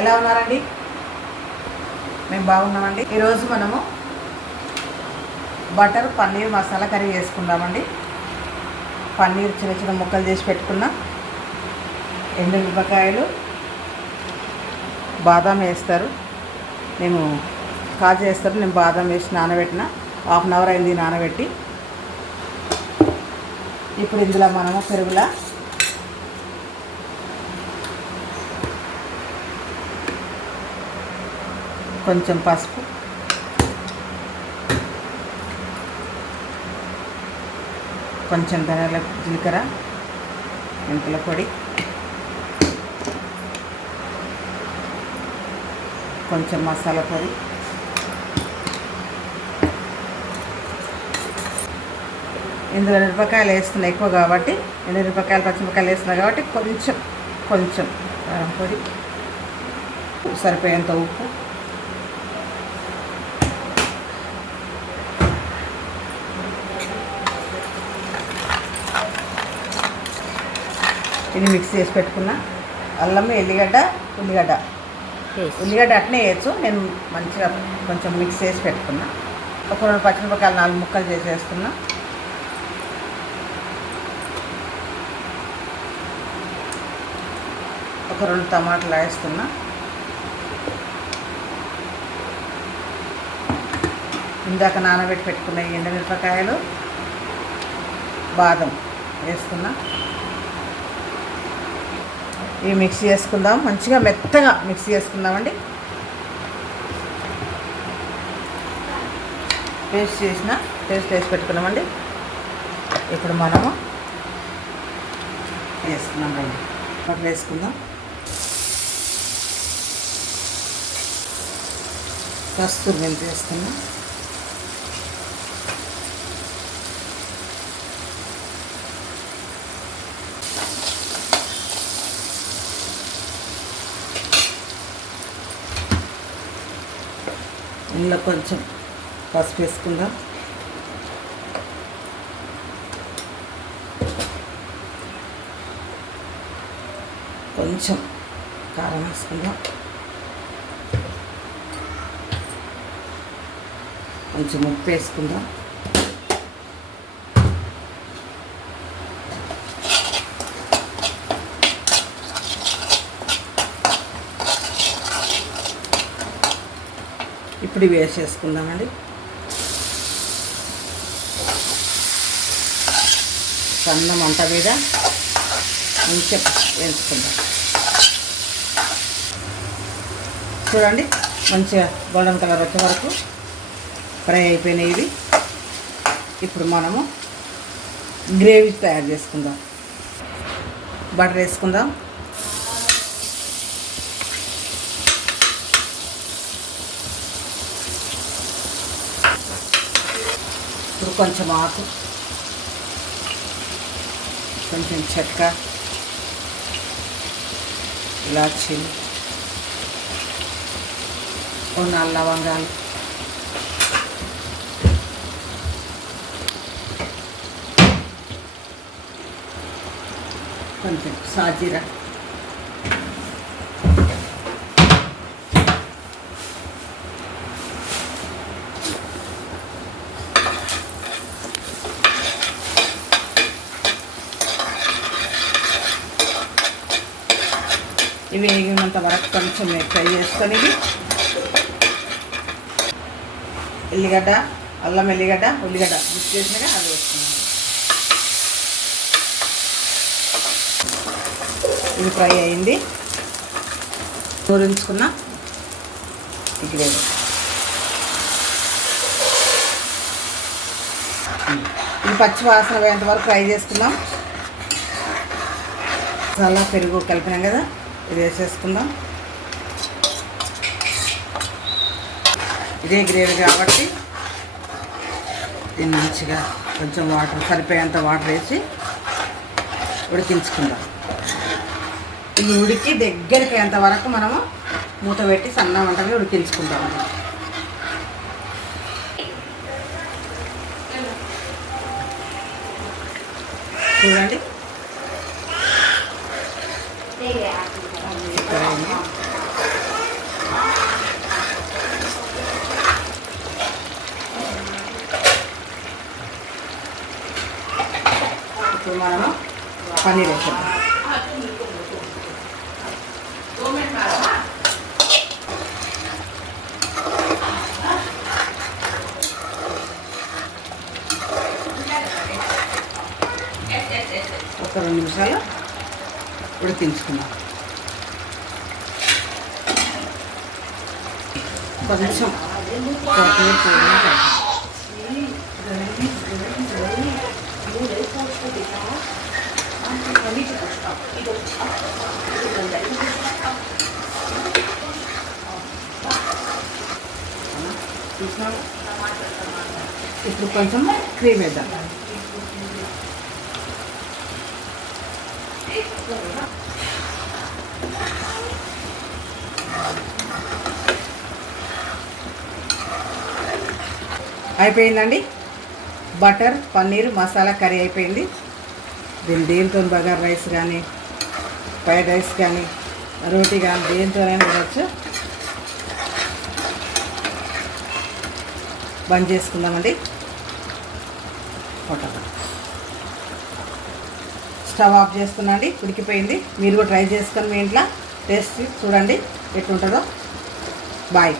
ఎలా ఉన్నారండి? మేము బాగున్నామండి. ఈరోజు మనము బటర్ పన్నీర్ మసాలా కర్రీ చేసుకుందామండి. పన్నీర్ చిన్న చిన్న ముక్కలు చేసి పెట్టుకున్న, ఎండుమిరపకాయలు, బాదం వేస్తారు, నేను కాజు వేస్తారు, నేను బాదం వేసి నానబెట్టిన. 1/2 అవర్ అయింది నానబెట్టి. ఇప్పుడు ఇందులో మనము పెరుగులా కొంచెం పసుపు, కొంచెం ధనియాల జీలకర్ర, మెంతుల పొడి, కొంచెం మసాలా పొడి, ఇందులో మిరపకాయలు వేస్తున్నా ఎక్కువ కాబట్టి, మిరపకాయలు పచ్చిమిరపకాయలు వేస్తున్నా కాబట్టి కొంచెం కొంచెం కారం పొడి, సరిపోయేంత ఉప్పు, ఇది మిక్స్ చేసి పెట్టుకున్న అల్లం, ఎల్లిగడ్డ, ఉల్లిగడ్డ అట్నే వేయచ్చు. నేను మంచిగా కొంచెం మిక్స్ చేసి పెట్టుకున్నా. ఒక 2 పచ్చిమిరపకాయలు 4 ముక్కలు చేసేస్తున్నా. ఒక 2 టమాటాలు వేస్తున్నా. ఇందాక నానబెట్టి పెట్టుకున్న ఈ ఎండుమిరపకాయలు, బాదం వేస్తున్నా. ఇవి మిక్స్ చేసుకుందాం, మంచిగా మెత్తగా మిక్స్ చేసుకుందామండి. పేస్ట్ వేసి పెట్టుకున్నామండి. ఇప్పుడు మనము వేసుకున్నాం రండి, అట్లా వేసుకుందాం. కస్తూరి మెంతి వేసుకుందాం. ఇందులో కొంచెం పసుపు వేసుకుందాం. కొంచెం కారం వేసుకుందాం. కొంచెం ఉప్పు వేసుకుందాం. ఇప్పుడు వేసేసుకుందామండి. సన్న మంట మీద మంచిగా వేసుకుందాం. చూడండి, మంచిగా గోల్డెన్ కలర్ వచ్చే వరకు ఫ్రై అయిపోయినాయి ఇవి. ఇప్పుడు మనము గ్రేవీ తయారు చేసుకుందాం. బటర్ వేసుకుందాం. ఇప్పుడు కొంచెం ఆకు, కొంచెం చెక్క, ఇలాచీలు, 4 లవంగాలు, కొంచెం సాజీరా, ఇవి వేగినంత వరకు కొంచెం ఫ్రై చేసుకొని, ఎల్లిగడ్డ, అల్లం, ఎల్లిగడ్డ, ఉల్లిగడ్డ మిక్స్ చేసినాక అది వేసుకున్నాం. ఇది ఫ్రై అయింది. నూరించుకున్న ఈ గ్రేవీ ఇది పచ్చి వాసన పోయేంత వరకు ఫ్రై చేసుకుందాం. చాలా పెరుగు కలిపినాం కదా, ఇది వేసేసుకుందాం. ఇదే గ్రేవీ కాబట్టి దీన్ని మంచిగా కొంచెం వాటర్, సరిపోయేంత వాటర్ వేసి ఉడికించుకుందాం. ఇది ఉడికి దగ్గరికి అయ్యేంత వరకు మనము మూత పెట్టి సన్న మంట మీద ఉడికించుకుందాం. చూడండి, పన్నీర్ వేసేద్దాం. ఒక 2 నిమిషాలు ఉడికించుకుందాం. కొంచెం కొత్తిమీర పుదీనా ఇప్పుడు కొంచెం క్రీమ్ వేద్దాం. అయిపోయిందండి. బటర్ పన్నీర్ మసాలా కర్రీ అయిపోయింది. దేంతో బగారా రైస్ కానీ ఫ్రైడ్ రైస్ కానీ రోటీ కానీ దేంతోనైనా తినచ్చు. బంద్ చేసుకుందామండి. స్టవ్ ఆఫ్ చేస్తున్నా అండి. ఉడికిపోయింది. మీరు కూడా ట్రై చేసుకొని మీ ఇంట్లో టేస్ట్ చూడండి ఎట్లుంటుందో. బాయ్.